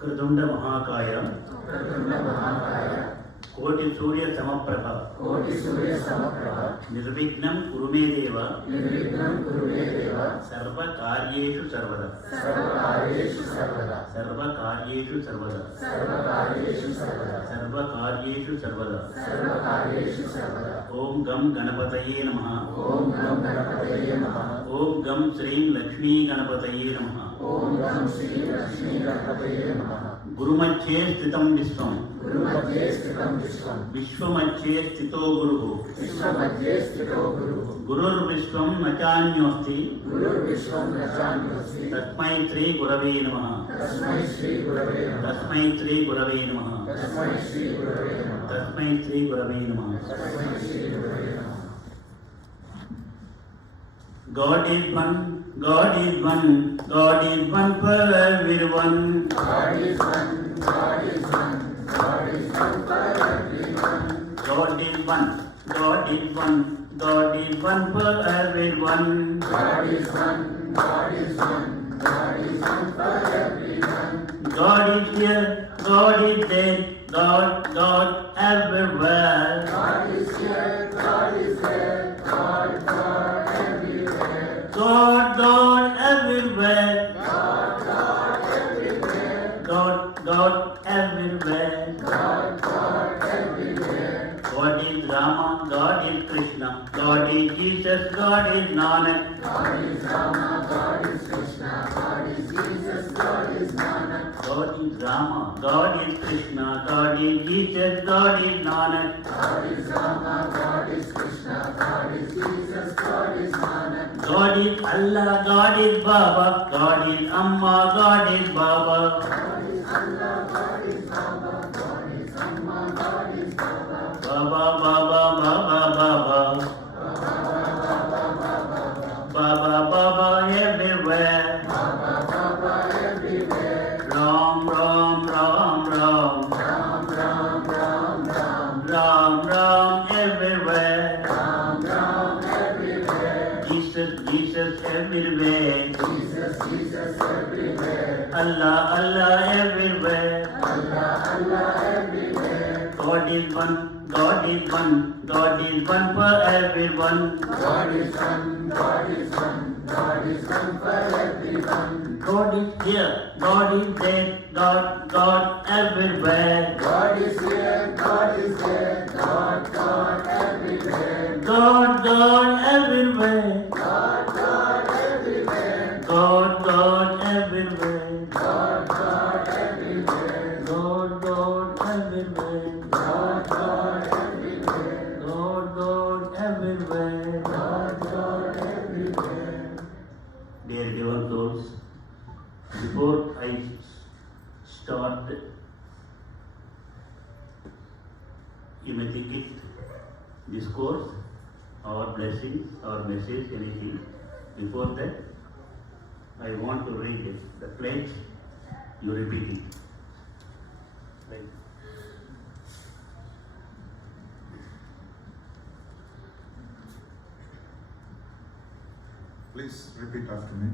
వక్రతుండ మహాకాయ కోటి సూర్య సమప్రభ నిర్విఘ్నం కురు మే దేవ సర్వకార్యేషు సర్వదా సర్వకార్యేషు సర్వదా సర్వకార్యేషు సర్వదా. ఓం గం గణపతయే నమః. ఓం గం శ్రీం లక్ష్మీ గణపతయే నమః. గురుమధ్యే స్థితం విశ్వం విశ్వమధ్యే స్థితో గురుః గురుర్విశ్వం న చాన్యోస్తి తస్మై శ్రీ గురవే నమః. తస్మై శ్రీ గురవే నమః. తస్మై శ్రీ గురవే నమః. God is one, God is one, God is one for everyone. God is one, God is one, God is one for everyone. God is one, God is one, God is one for everyone. God is one, God is one, God is one for everyone. God is here, God is there, God everywhere. God is here, God is there, God everywhere. God everywhere. God everywhere. God everywhere. God everywhere. God is Rama, God is Krishna, God is Jesus, God is Nanak. God is Rama, God is Krishna, God is Jesus, God is Nanak. God is Rama, God is Krishna, God is Jesus, God is Nanak. God is Rama, God is Krishna, God is Jesus, God is Nanak. God is Allah, God is Baba, God is Amma, God is Baba. God is Allah, God is Baba, God is Amma, God is Baba. Baba, Baba, Baba, Baba. Baba, Baba everywhere. Baba, Baba everywhere. Ram, Ram, Ram, Ram. Ram, Ram, Ram, Ram. Ram, Ram everywhere. Ram, Ram everywhere. Jesus, Jesus everywhere. Jesus, Jesus everywhere. Allah, Allah everywhere. Allah, Allah everywhere. God is one, God is one, God is one for everyone. God is one, God is one, God is one for everyone. God is here, God is there, God everywhere. God is here, God is there, God everywhere. God everywhere. God everywhere. God everywhere. God everywhere. God everywhere. God everywhere. God everywhere. God everywhere. Dear given souls, before I start, you may think it discourse or blessings or message, anything. Before that, I want to read it. The pledge, you repeat it. Right. Please repeat after me.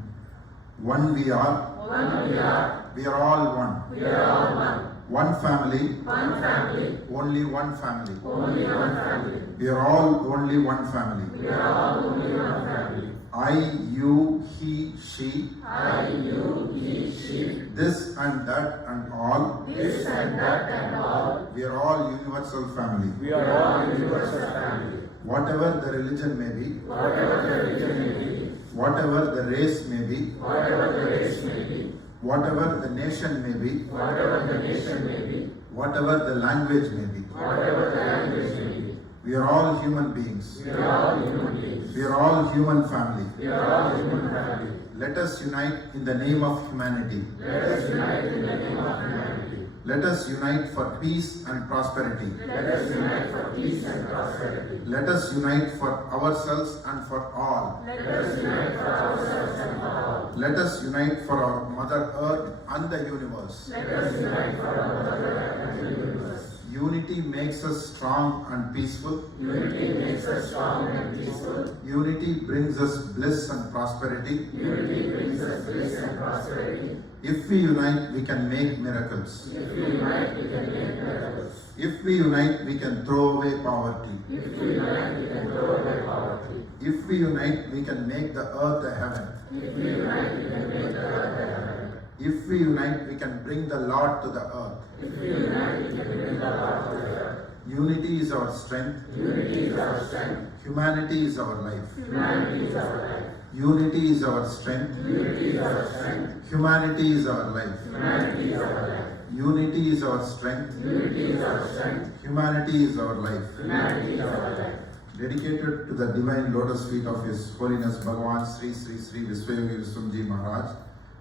One we are. One we are. We are all one. We are all one. One family. One family. Only one family. Only one family. We are all only one family. We are all only one family. I, you, he, she. I, you, he, she. This and that and all. This and that and all. We are all universal family. We are all universal family. Whatever the religion may be. Whatever the religion may be. Whatever the race may be. Whatever the race may be. Whatever the nation may be. Whatever the nation may be. Whatever the language may be. Whatever the language may be. We are all human beings. We are all human beings. We are all human family. We are all human family. Let us unite in the name of humanity. Let us unite in the name of humanity. Let us unite for peace and prosperity. Let us unite for peace and prosperity. Let us unite for ourselves and for all. Let us unite for ourselves and for all. Let us unite for our Mother Earth and the universe. Let us unite for our mother and the universe. Unity makes us strong and peaceful. Unity makes us strong and peaceful. Unity brings us bliss and prosperity. Unity brings us bliss and prosperity. If we unite, we can make miracles. If we unite, we can make miracles. If we unite, we can throw away poverty. If we unite, we can throw away poverty. If we unite, we can make the earth a heaven. If we unite, we can make the earth a heaven. If we unite, we can bring the Lord to the earth. If we unite, we can bring the Lord to the earth. Unity is our strength. Unity is our strength. Humanity is our life. Humanity is our life. Unity is our strength. Unity is our strength. Humanity is our life. Humanity is our life. Unity is our strength. Unity is our strength. Humanity is our life. Humanity is our life. Dedicated to the divine lotus feet of His Holiness Bhagavan Sri Sri Sri Visvayogi Viswamji Maharaj,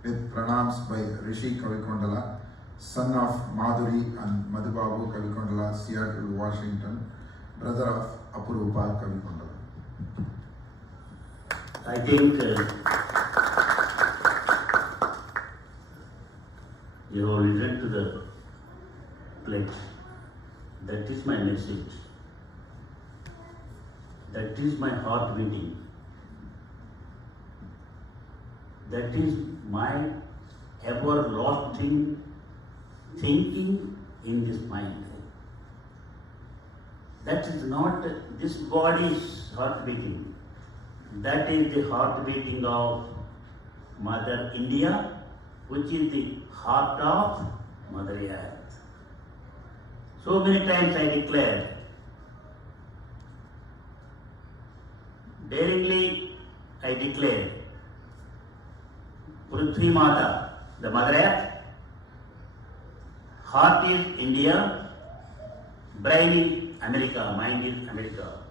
with pranams by Rishi Kavikondala, son of Madhuri and Madhubabu Kavikondala, Seattle, Washington, brother of Apurupa Kavikondala. I think you have listened to the pledge. That is my message. That is my heart beating. That is my ever lost thinking in this mind. That is not this body's heart beating. That is the heart beating of Mother India, which is the heart of Mother Earth. So many times I declare, daringly I declare, Prithvi Mata, the Mother Earth, heart is India, brain is America, mind is America.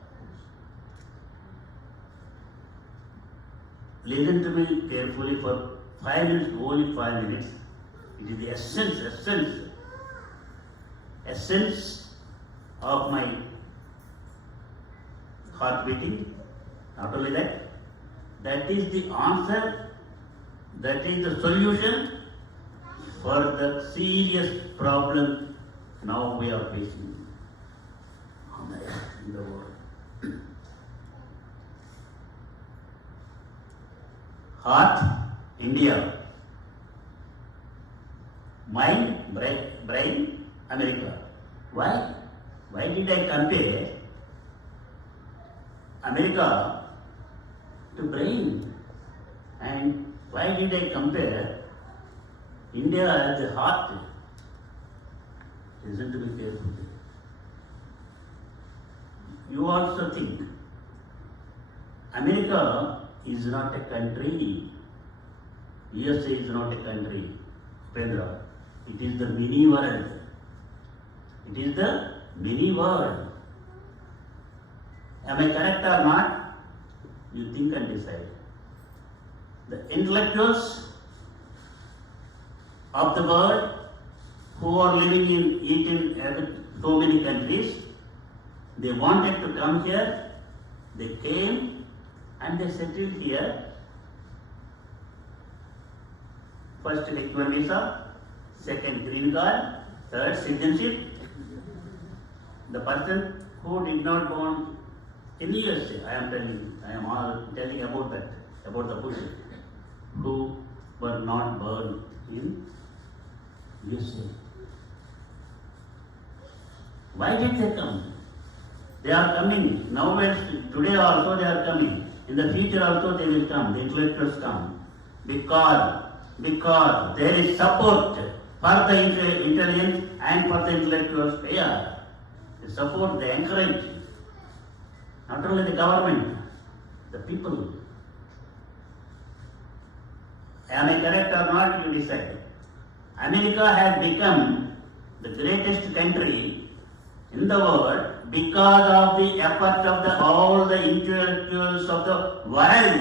Listen to me carefully for 5 minutes, only 5 minutes. It is the essence of my heart beating. Not only that, that is the answer, that is the solution for the serious problem now we are facing on the earth, in the world. Heart, India. Mind, brain, America. Why? Why did I compare America to brain? And why did I compare India as a heart? Listen to me carefully. You also think America is not a country. USA is not a country. Pedro. It is the mini world. It is the mini world. Am I correct or not? You think and decide. The intellectuals of the world who are living in each and so many countries, they wanted to come here, they came and they settled here. First H1 visa, second green card, third citizenship. The person who did not born in the USA, I am telling about that, about the person who were not born in USA. Why did they come? They are coming. Now, today also they are coming. In the future also they will come. The intellectuals come. Because there is support for the intelligence and for the intellectuals here. They support, they encourage. Not only the government, the people. Am I correct or not? You decide. America has become the greatest country in the world because of the effort of all the intellectuals of the world.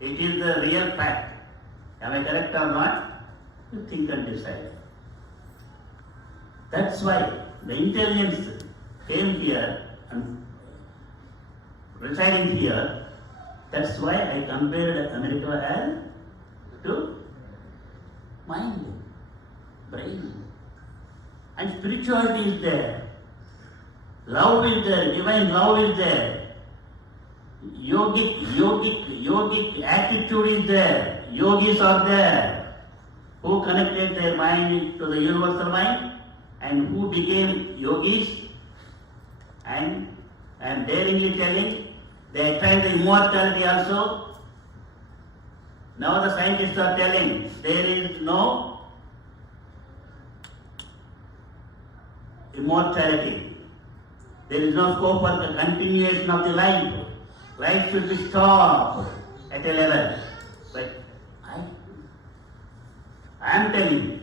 It is the real fact. Am I correct or not? You think and decide. That's why the intelligence came here and residing here. That's why I compared America as to mind, brain. And spirituality is there. Love is there, divine love is there. Yogic attitude is there. Yogis are there. who connected their mind to the universal mind and who became yogis, and I am daringly telling, they attained the immortality also. Now the scientists are telling there is no immortality. There is no scope for the continuation of the life. Life should be stopped at a level. But I am telling,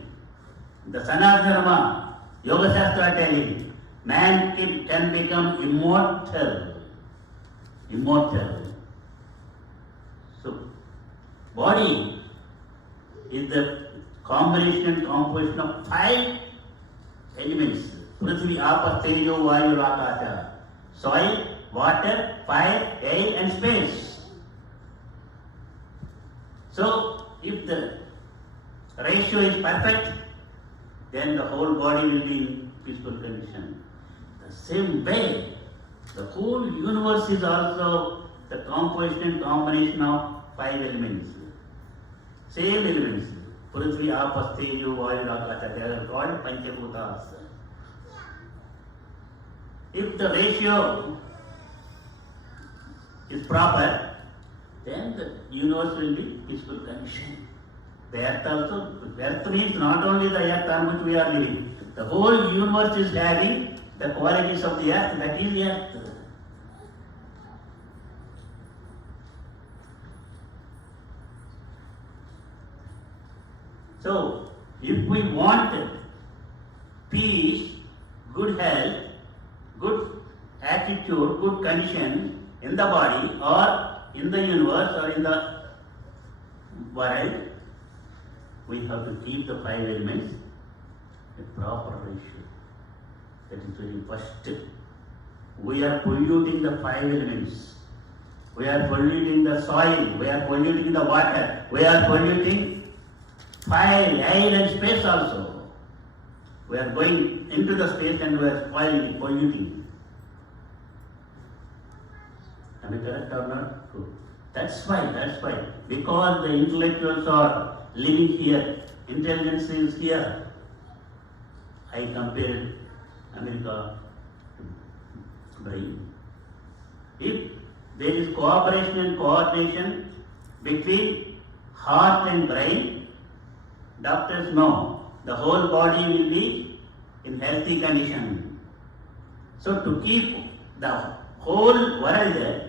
the Sanatana Dharma, Yoga Shastra are telling, man can become immortal. Immortal. So, body is the combination and composition of 5 elements. Prithvi, Apa, Tejo, Vayu, Akasha. Soil, water, fire, air and space. So, if the ratio is perfect, then the whole body will be in peaceful condition. The same way, the whole universe is also the composition and combination of 5 elements. Same elements. Prithvi, Apa, Tejo, Vayu, Akasha. They are called Panchabhutas. If the ratio is proper, then the universe will be peaceful condition. The earth also, earth means not only the earth on which we are living. The whole universe is having the qualities of the earth, that is the earth. So, if we want peace, good health, good attitude, good condition in the body or in the universe or in the world, we have to keep the 5 elements in proper ratio. That is very first. We are polluting the 5 elements. We are polluting the soil. We are polluting the water. We are polluting fire, air and space also. We are going into the space and we are spoiling, polluting. Am I correct or not? True. That's why. Because the intellectuals are living here, intelligence is here. I compared America to brain. If there is cooperation and coordination between heart and brain, doctors know the whole body will be in healthy condition. So to keep the whole world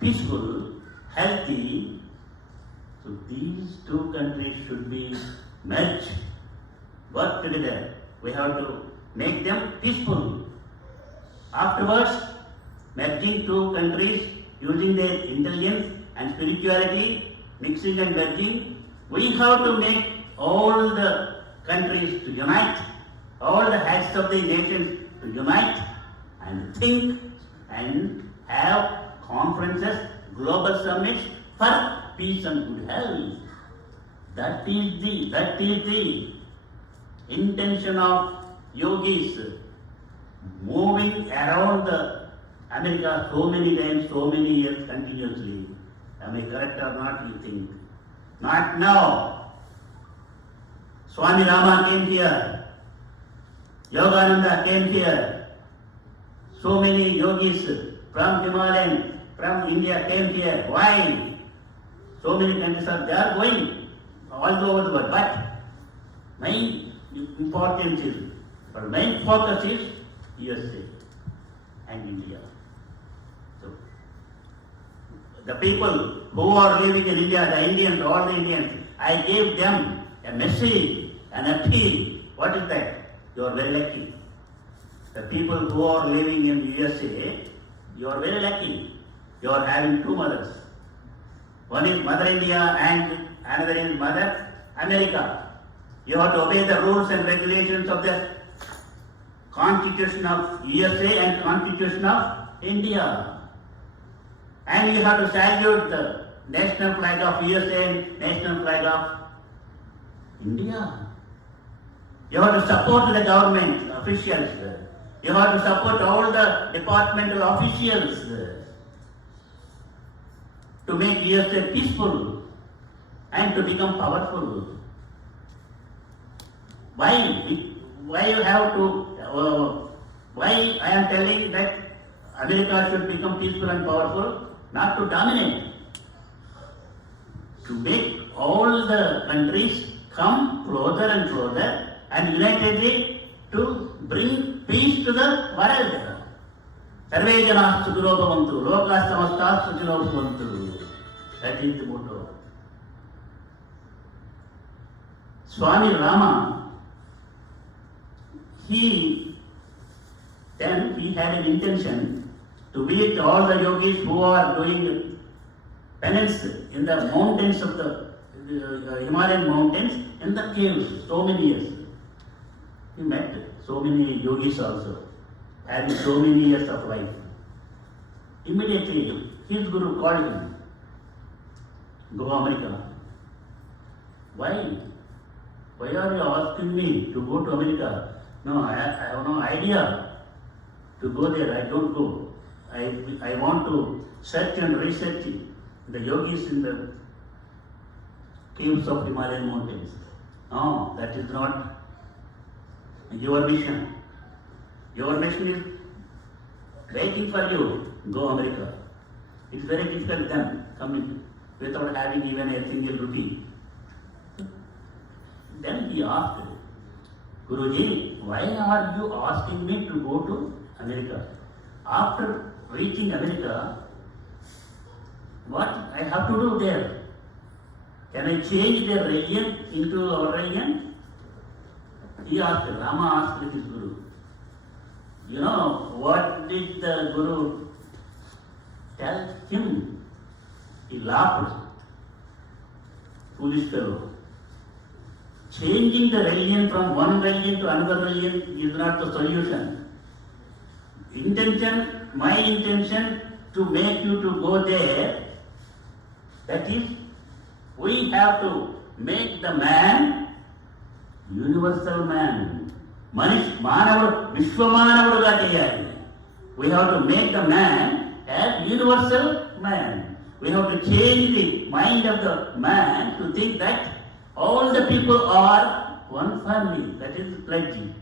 peaceful, healthy, so these 2 countries should be merged, work together. We have to make them peaceful. Afterwards, merging 2 countries using their intelligence and spirituality, mixing and merging, we have to make all the countries to unite, all the heads of the nations to unite and think and have conferences, global summits for peace and good health. That is the intention of yogis moving around the America so many times, so many years continuously. Am I correct or not, you think? Not now. Swami Rama came here. Yogananda came here. So many yogis from Himalayan, from India came here. Why? So many countries they are going all over the world. But main importance is, or main focus is USA and India. So the people who are living in India, the Indians, all the Indians, I gave them a message, an appeal. What is that? You are very lucky. The people who are living in USA, you are very lucky. You are having 2 mothers. One is Mother India and another is Mother America. You have to obey the rules and regulations of the Constitution of USA and Constitution of India. And you have to salute the national flag of USA and national flag of India. You have to support the government officials. You have to support all the departmental officials to make USA peaceful and to become powerful. Why you have to, why I am telling that America should become peaceful and powerful, not to dominate, to make all the countries come closer and closer and unitedly to bring peace to the world. Sarve jana sukhino bhavantu, loka samasta sukhino bhavantu. That is the motto. Swami Rama, he had an intention to visit all the yogis who are doing penance in the mountains of the Himalayan mountains, in the caves, so many years. He met so many yogis also, having so many years of life. Immediately, his guru called him, go America. Why? Why are you asking me to go to America? No, I have no idea to go there. I don't go. I want to search and research the yogis in the caves of Himalayan mountains. No, that is not your mission. Your mission is waiting for you. Go America. It's very difficult then coming without having even a single rupee. Then he asked, Guruji, why are you asking me to go to America? After reaching America, what I have to do there? Can I change their religion into our religion? He asked, Rama asked his Guru. You know, what did the Guru tell him? He laughed. Foolish fellow. Changing the religion from one religion to another religion is not the solution. My intention to make you to go there, that is, we have to make the man universal man. Vishwamanavuduga cheyali. We have to make the man as universal man. We have to change the mind of the man to think that all the people are one family. That is pledging.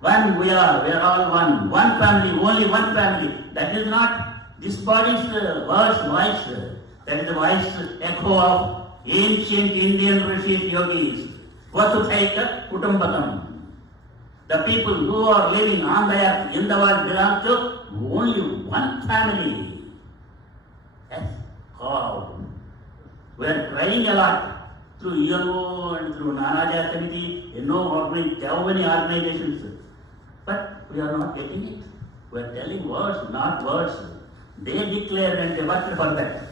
One we are all one. One family, only one family. That is not this body's voice. That is the voice echo of ancient Indian rishis yogis. Vasudhaiva Kutumbakam. The people who are living on the earth in the world belong to only one family. Yes. Oh. We are trying a lot through UNO and through Nanaja Committee, so many organizations. But we are not getting it. We are telling words, not words. They declared and they worked for that.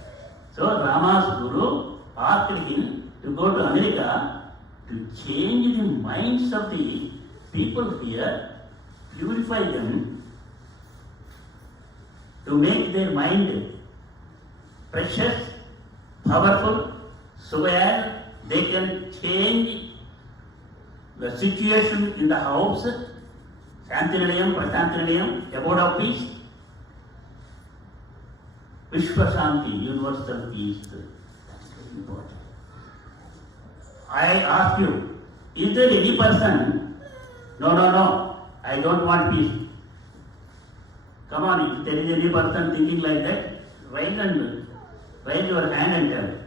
So Rama's Guru asked him to go to America to change the minds of the people here, purify them, to make their mind precious, powerful, so that they can change the situation in the house, Shantinidayam, Prasantinidayam, abode of peace, Vishwa Shanti, universal peace. That's very important. I ask you, is there any person, no, I don't want peace. Come on, if there is any person thinking like that, raise your hand and tell.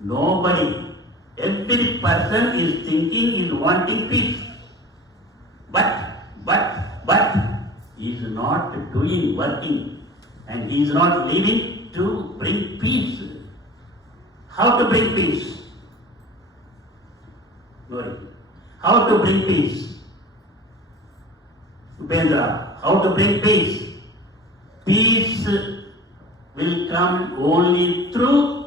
Nobody. Every person is thinking, is wanting peace. But, he is not doing, working, and he is not living to bring peace. How to bring peace? Glory. How to bring peace? Upendra, how to bring peace? Peace will come only through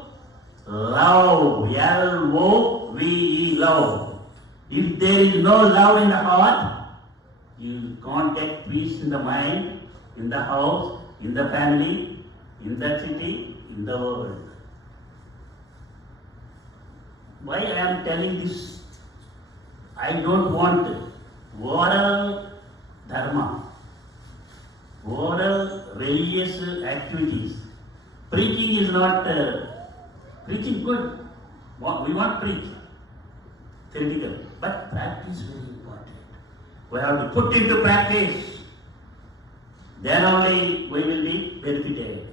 love. L-O-V-E, love. If there is no love in the heart, you can't get peace in the mind, in the house, in the family, in the city, in the world. Why I am telling this? I don't want oral dharma, oral religious activities. Preaching is not, preaching good. We want preach, theoretical. But practice is very important. We have to put into practice. Then only we will be benefited.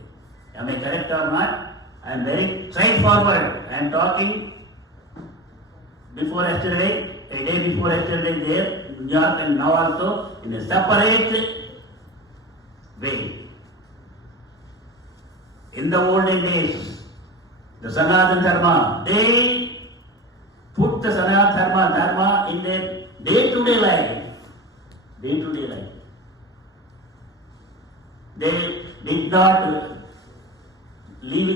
Am I correct or not? I am very straightforward. I am talking before yesterday, a day before yesterday there, in New York, and now also in a separate way. In the olden days, the Sanatana Dharma, they put the Sanatana Dharma in their day-to-day life. Day-to-day life. They did not leave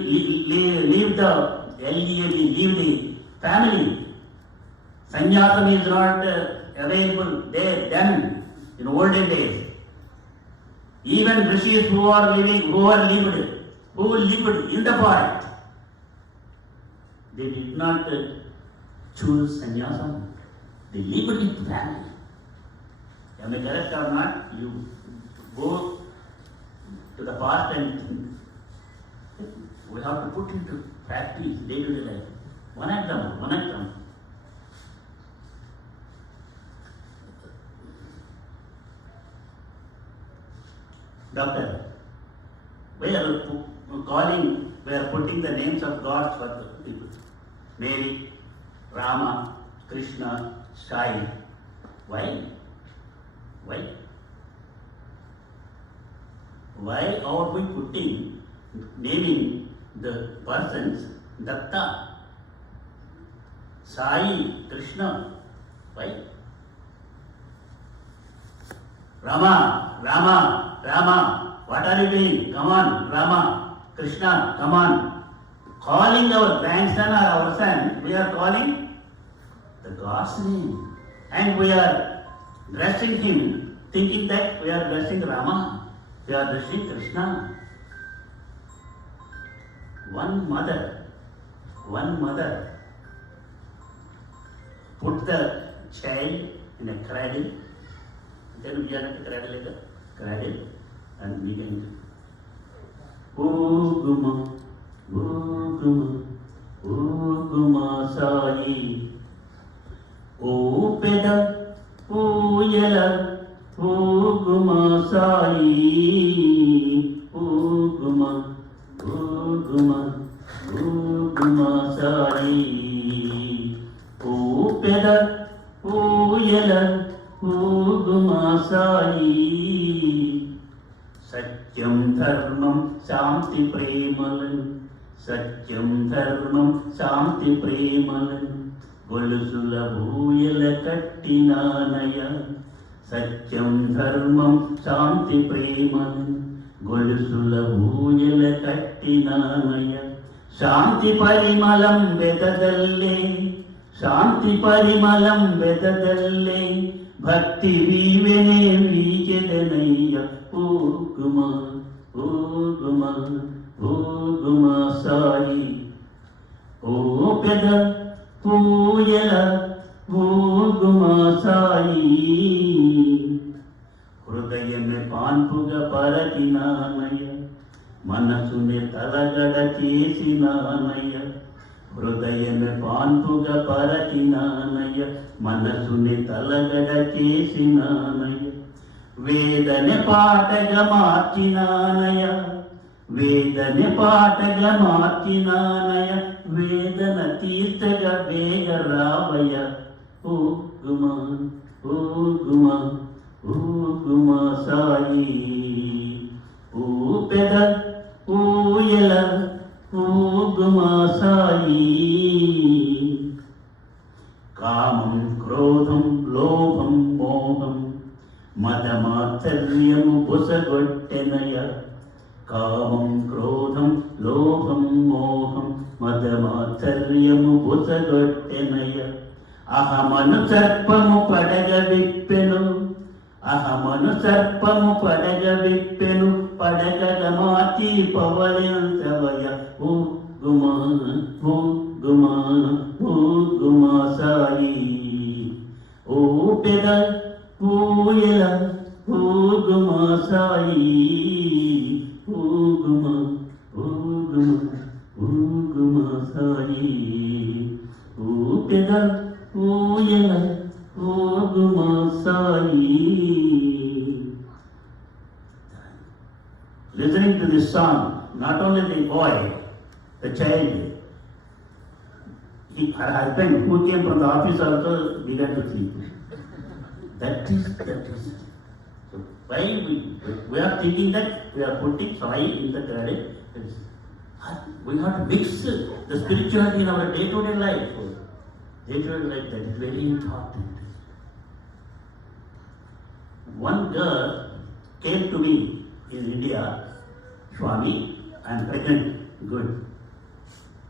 the LDA, leave the family. Sannyasam is not available there then in olden days. Even rishis who lived in the forest, they did not choose sannyasam. They lived in family. Am I correct or not? You go to the past and we have to put into practice day-to-day life. One example. Doctor, we are putting the names of gods for the people. Mary, Rama, Krishna, Sai. Why? Why are we naming the persons Datta, Sai, Krishna? Why? Rama, what are you doing? Come on, Rama, Krishna, come on. Calling our grandson or our son, we are calling the God's name. And we are dressing him, thinking that we are dressing Rama, we are dressing Krishna. One mother put the child in a cradle. Then we are at the cradle, and we can Guma Sai, O Peda, O Yela, O Guma Sai, O Guma Sai, O Peda, O Yela, Sai, Satyam Dharmam Shanti Premalan, Satyam Dharmam Shanti Premalan, Golusula Bhuyala Kattinanaya, Satyam Dharmam Shanti Premalan, Golusula Bhuyala Kattinanaya, Shanti Parimalam Vedadalle, Shanti Parimalam Vedadalle, Bhakti Vivene Vijadanaya, O Guma Sai, O Peda, O Yela, O Guma Sai, Hrudaya me Panpuga Parakinanaya, Manasune Talagada Chesinanaya, Hrudaya me Panpuga Parakinanaya, Manasune Talagada Chesinanaya, Vedane Pataga Marchinanaya, Vedane Pataga Marchinanaya, Vedana Tirthaga Vega Ravaya, O Guma Sai, O Peda, O Yela, O Guma Sai, Kamam, Krodham, Lobham, Moham, Madamatsaryamu Pusagottenaya, Kamam, Krodham, Lobham, Moham, Madamatsaryamu Pusagottenaya, Ahamanu Sarpamu Padaga Vippenu, Ahamanu Sarpamu Padaga Vippenu, Padaga Gamati Pavayan Savaya, O Guma Sai, O Peda, O Yela, O Guma Sai, O Guma Sai, O Peda, O Yela, listening to this song, not only the boy, the child, her husband who came from the office also began to sleep. That is. So why we are thinking that we are putting soil in the garden? We have to mix the spirituality in our day-to-day life. Day-to-day life, that is very important. One girl came to me in India, Swami, I am pregnant, good.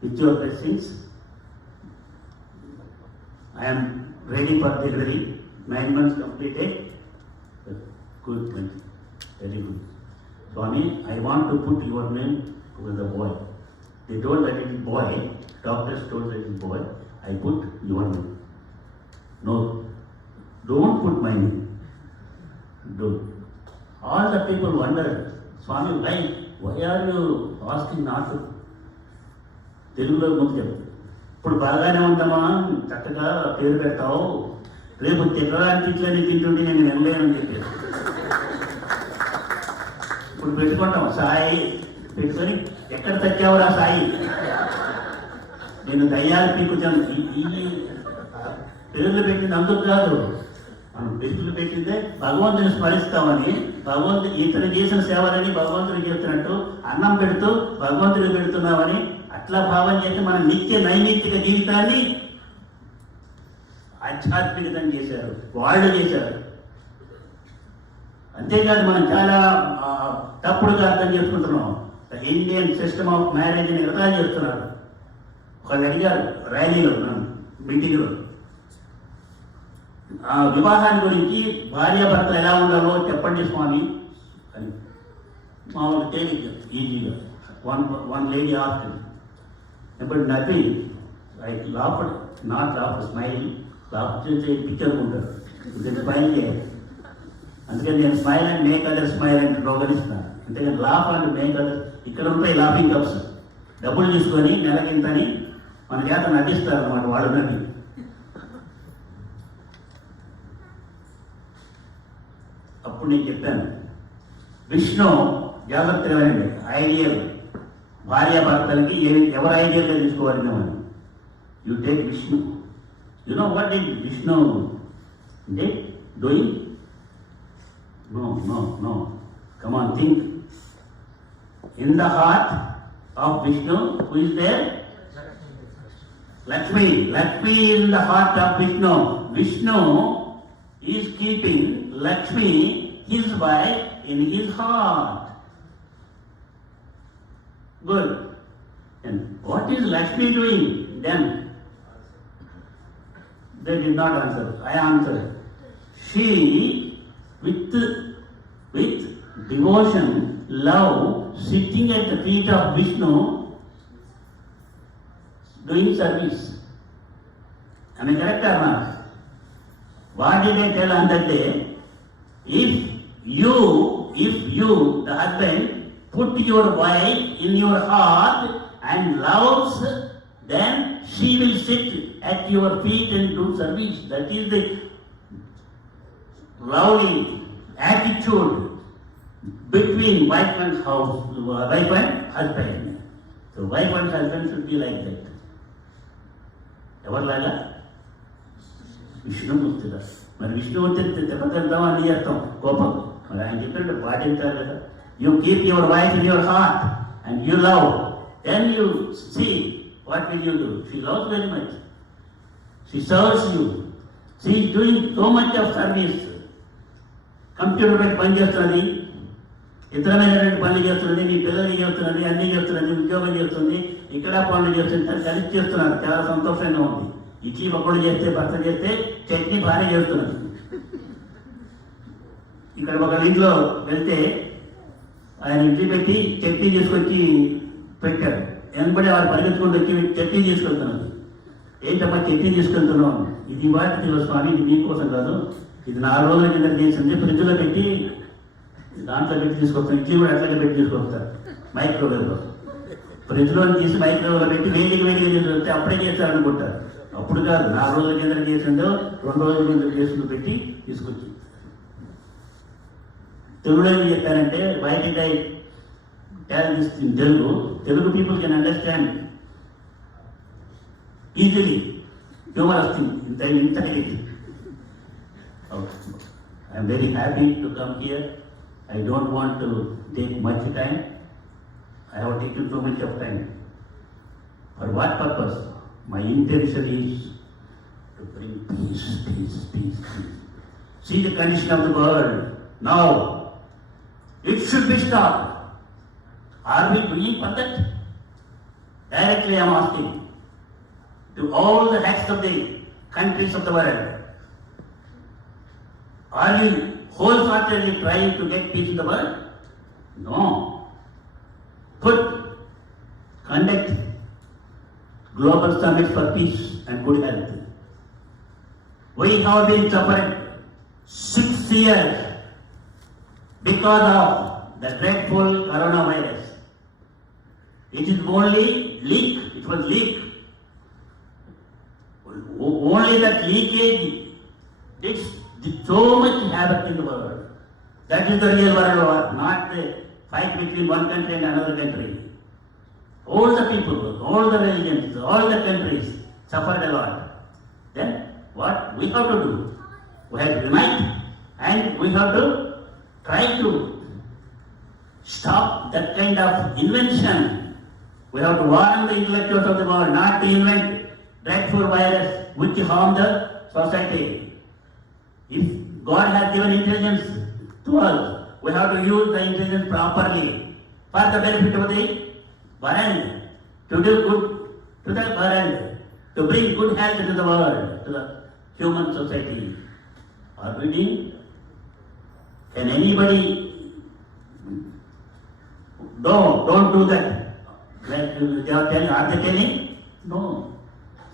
With your blessings, I am ready for delivery, 9 months completed, good, very good. Swami, I want to put your name with the boy. They told that it is boy, doctors told that it is boy, I put your name. No, don't put my name. Do. All the people wonder, Swami, why are you asking not to? తెలుగులో ముందు చెప్పు. ఇప్పుడు బాగానే ఉందమ్మా, చక్కగా పేరు పెడతావు, రేపు తినడానికి తిట్లని తింటుంటే నేను వెళ్ళలేనని చెప్పేసి ఇప్పుడు పెట్టుకుంటాం సాయి పెట్టుకొని ఎక్కడ తగ్గావురా సాయి, నేను దయ్యాలు పీకుతాను. ఈ పేర్లు పెట్టింది అందుకు కాదు, మనం పేర్లు పెట్టిందే భగవంతుని స్మరిస్తామని, భగవంతుడు ఇతను చేసిన సేవలని భగవంతుడు చేస్తున్నట్టు అన్నం పెడుతూ భగవంతుడు పెడుతున్నామని అట్లా భావం చేసి మన నిత్య నైమిత్తిక జీవితాన్ని ఆధ్యాత్మికతం చేశారు, వాళ్ళు చేశారు. అంతేకాదు మనం చాలా తప్పుడుగా అర్థం చేసుకుంటున్నాం. ఇండియన్ సిస్టమ్ ఆఫ్ మ్యారేజ్ని ఎగతా చేస్తున్నారు. వాళ్ళు అడిగారు ర్యాలీలో, మీటింగ్లో, వివాహాన్ని గురించి భార్యాభర్తలు ఎలా ఉండాలో చెప్పండి స్వామి అని. మామూలు తేలిక ఈజీగా వన్ లేడీ ఆఫ్టర్ ఇప్పుడు nothing like laughed, not laughed, smile. Laugh చేసే పిక్చర్ ఉంటారు, ఇది స్మైల్ చేయాలి. అందుకని నేను smile and make other smile అని ప్రోగనిస్తున్నాను. అంతేగాని లాఫ్ అండ్ మేక్ అదర్, ఇక్కడ ఉంటాయి లాఫింగ్ కప్స్, డబ్బులు తీసుకొని నెలకింతని మన చేత నటిస్తారు అన్నమాట వాళ్ళు నటి. అప్పుడు నేను చెప్పాను, విష్ణు జాగ్రత్తగా ఐడియల్ భార్యాభర్తలకి ఎవరు ఐడియల్గా తీసుకోవాలి మనం. You take Vishnu. You know what is Vishnu doing? No. Come on, think. In the heart of Vishnu, who is there? Lakshmi. Lakshmi is in the heart of Vishnu. Vishnu is keeping Lakshmi, his wife, in his heart. Good. And what is Lakshmi doing then? They did not answer. I answered. She, with devotion, love, sitting at the feet of Vishnu, doing service. Am I correct or not? What did I tell on that day? If you, the husband, put your wife in your heart and loves, then she will sit at your feet and do service. That is the lovely attitude between wife and husband. So wife and husband should be like that. ఎవరిలాగా? విష్ణుమూర్తిగా. మరి విష్ణుమూర్తి దెబ్బతింటాం అని చేస్తాం కోపం. మరి ఆయన చెప్పినట్టు పాటించాలి కదా. You keep your wife in your heart and you love, then you see what will you do. She loves very much, she serves you, she is doing so much of service. Computer పెట్టి పని చేస్తున్నది, ఇతరమైనటువంటి పనులు చేస్తున్నది, నీ పిల్లలకి చేస్తున్నది, అన్నీ చేస్తున్నది, ఉద్యోగం చేస్తుంది, ఇక్కడ పనులు చేస్తుంది, కలిసి చేస్తున్నారు. చాలా సంతోషంగా ఉంది. ఇడ్లీ పకోడీ చేస్తే, భర్త చేస్తే, చట్నీ భార్య చేస్తున్నది. ఇక్కడ ఒక ఇంట్లో వెళ్తే ఆయన ఇడ్లీ పెట్టి చట్నీ తీసుకొచ్చి పెట్టారు. వెనబడి వారు పరిగెత్తుకుంటూ వచ్చి చట్నీ తీసుకెళ్తున్నది. ఏంటమ్మా చట్నీ తీసుకెళ్తున్నాం? ఇది వాటి స్వామి, ఇది మీకోసం కాదు, ఇది 4 రోజుల కింద చేసింది, ఫ్రిడ్జ్లో పెట్టి దాంట్లో పెట్టి తీసుకొస్తాను. ఇడ్లీ కూడా అట్లాగే పెట్టి తీసుకొస్తారు మైక్రోవేవ్లో. ఫ్రిడ్జ్లో తీసి మైక్రోవేవ్లో పెట్టి వేడిగా తీసుకొస్తే అప్పుడే చేస్తారు అనుకుంటారు. అప్పుడు కాదు, 4 రోజుల కింద చేసిందో 2 రోజుల కింద చేసిందో పెట్టి తీసుకొచ్చి. తెలుగులో ఏం చెప్పారంటే, బయట tell this in Telugu. Telugu people can understand easily. Humorous thing, intelligent. Okay. I am very happy to come here. I don't want to take much time. I have taken so much of time. For what purpose? My intention is to bring peace, peace, peace, peace. See the condition of the world now. It should be stopped. Are we doing for that? Directly I am asking to all the heads of the countries of the world. Are you wholeheartedly trying to get peace in the world? No. Conduct global summits for peace and good health. We have been suffering 6 years because of the dreadful coronavirus. It is only leak. It was leak. Only that leakage did so much havoc in the world. That is the real world war, not the fight between one country and another country. All the people, all the religions, all the countries suffered a lot. Then what we have to do? We have to unite and we have to try to stop that kind of invention. We have to warn the intellectuals of the world not to invent dreadful virus which harm the society. If God has given intelligence to us, we have to use the intelligence properly for the benefit of the world, to do good to the world, to bring good health to the world, to the human society. Are we doing? Can anybody? Don't do that. Like they are telling, are they telling? No.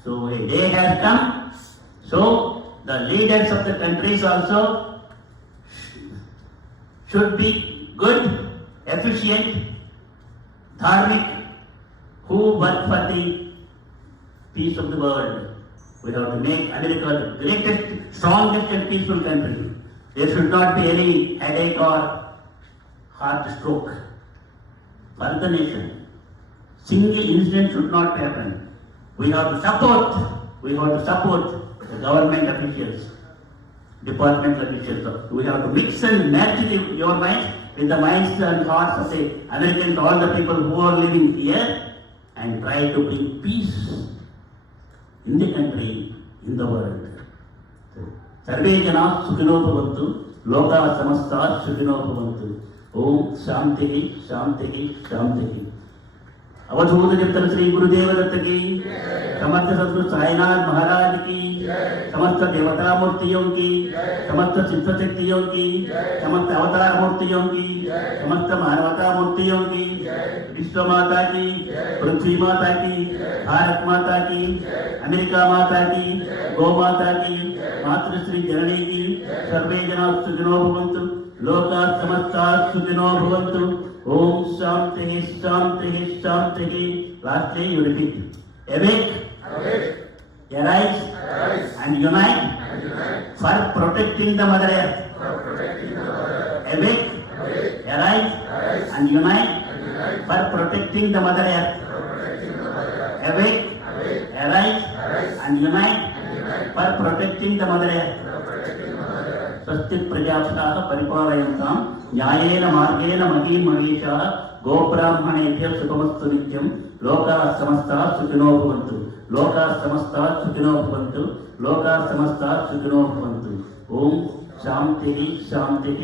So a day has come. So the leaders of the countries also should be good, efficient, dharmic, who work for the peace of the world. We have to make America the greatest, strongest and peaceful country. There should not be any headache or heart stroke for the nation. Single incident should not happen. We have to support the government officials, department officials. We have to mix and match your mind with the minds and hearts of the Americans, all the people who are living here, and try to bring peace in the country, in the world. Sarve jana sukhino bhavantu, loka samasta sukhino bhavantu. Om Shanti, Shanti, Shanti. अवधूत चिंतन श्री गुरुदेव दत्त की, समस्त सद्गुरु साईनाथ महाराज की, समस्त देवता मूर्तियों की, समस्त सिद्ध शक्तियों की, समस्त अवतार मूर्तियों की, समस्त मानवता मूर्तियों की, विश्व माता की, पृथ्वी माता की, भारत माता की, अमेरिका माता की, गौ माता की, मातृश्री जननी की, सर्वे जना सुखिनो भवन्तु, लोका समस्ता सुखिनो भवन्तु. Om Shanti, Shanti, Shanti. Lastly, you repeat. Awake, arise, and unite for protecting the Mother Earth. Awake, arise, and unite for protecting the Mother Earth. Awake, arise, and unite for protecting the Mother Earth. स्वस्ति प्रजापताः परिपालयन्तां न्यायेन मार्गेण महीं महीषाः गोब्राह्मणेभ्यः शुभमस्तु नित्यं लोकाः समस्ताः सुखिनो भवन्तु लोकाः समस्ताः सुखिनो भवन्तु लोकाः समस्ताः सुखिनो भवन्तु. ओम शान्तिः शान्तिः